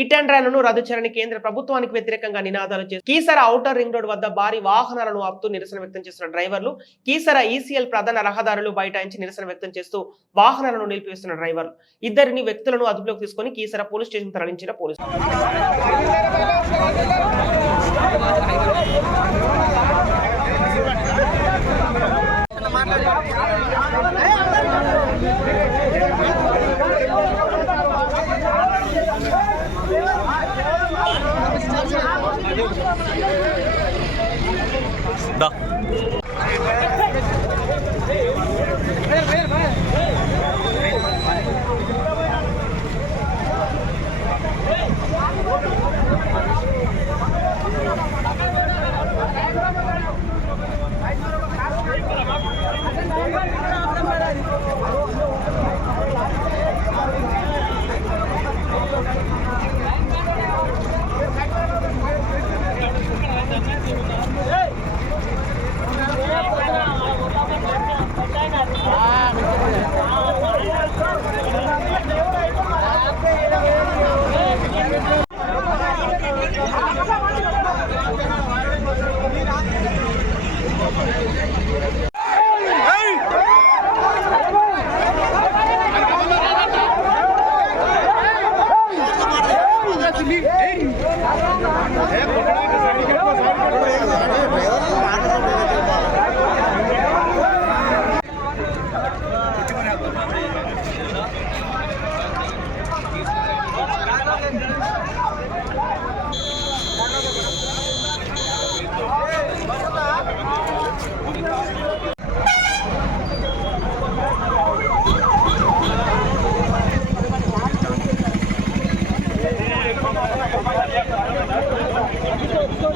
Hit and రద్దు చేయాలని కేంద్ర ప్రభుత్వానికి వ్యతిరేకంగా నినాదాలు చేసి కీసర ఔటర్ రింగ్ రోడ్ వద్ద భారీ వాహనాలను ఆపుతూ నిరసన వ్యక్తం చేస్తున్న డ్రైవర్లు కీసర ఈసీఎల్ ప్రధాన రహదారులు బైఠాయించి నిరసన వ్యక్తం చేస్తూ వాహనాలను నిలిపివేస్తున్న డ్రైవర్లు. ఇద్దరిని వ్యక్తులను అదుపులోకి తీసుకుని కీసర పోలీస్ స్టేషన్ తరలించిన పోలీసులు. Dá.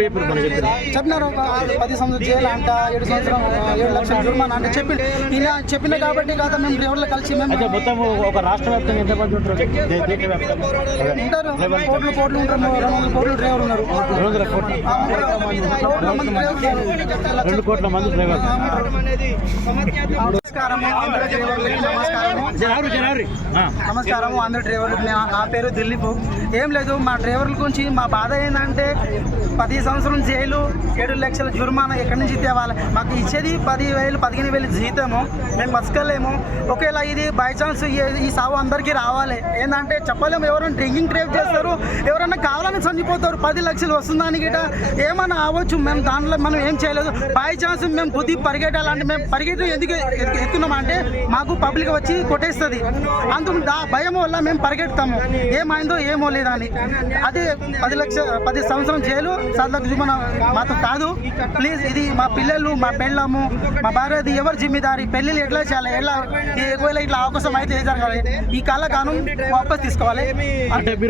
చెప్పినారు ఒక పది సంవత్సరం జైలు అంట ఏడు సంవత్సరం ఏడు లక్షల జుర్మానా అంటే చెప్పి ఈయన చెప్పిన కాబట్టి కాదు మేము డ్రైవర్లు కలిసి మేము మొత్తం ఒక రాష్ట్ర వ్యాప్తంగా ఎంతమంది ఉంటారు? ఉంటారు. కోట్లు కోట్లు ఉంటారు రెండు వందల కోట్లు డ్రైవర్ ఉన్నారు. రెండు కోట్ల. మంది డ్రైవర్ నమస్కారము. ఆంధ్ర డ్రైవర్లకి నమస్కారము. నమస్కారం ఆంధ్ర డ్రైవర్ నా- నా పేరు దిలీప్. ఏం లేదు మా డ్రైవర్ల గురించి మా బాధ ఏంటంటే పది సంవత్సరం జైలు ఏడు లక్షల జుర్మానా ఎక్కడి నుంచి తేవాలి? మాకు ఇచ్చేది పది వేలు పదిహేను వేలు జీతము. మేము బతకలేము. ఒకవేళ ఇది బై ఛాన్స్ ఈ సాగు అందరికీ రావాలి. ఏంటంటే చెప్పలేము. ఎవరైనా డ్రింకింగ్ డ్రైవ్ చేస్తారు ఎవరైనా కావాలని చనిపోతారు పది లక్షలు వస్తుందని గిట ఏమన్నా అవ్వచ్చు. మేము దాంట్లో మనం ఏం చేయలేదు. బై ఛాన్స్ మేము బుద్ధి పరిగెట్టాలంటే మేము పరిగెట్టి ఎందుకు ఎత్తు- అంటే మాకు పబ్లిక్ వచ్చి కొట్టేస్తుంది. అందుకు దా భయం వల్ల మేము పరిగెడతాము. ఏమైందో ఏమో లేదని. అది పది లక్ష పది సంవత్సరం జైలు సదలకు జుమన మాతో కాదు. ప్లీజ్ ఇది మా పిల్లలు మా పెళ్ళము మా భార్యది ఎవరు జిమ్మిదారి పెళ్ళిళ్ళు ఎట్లా చేయాలి ఎలా ఒకవేళ ఇట్లా అవకాశం అయితే ఏ జరగాలి ఈ కాలకాలం వాపస్ తీసుకోవాలి. అంటే మీరు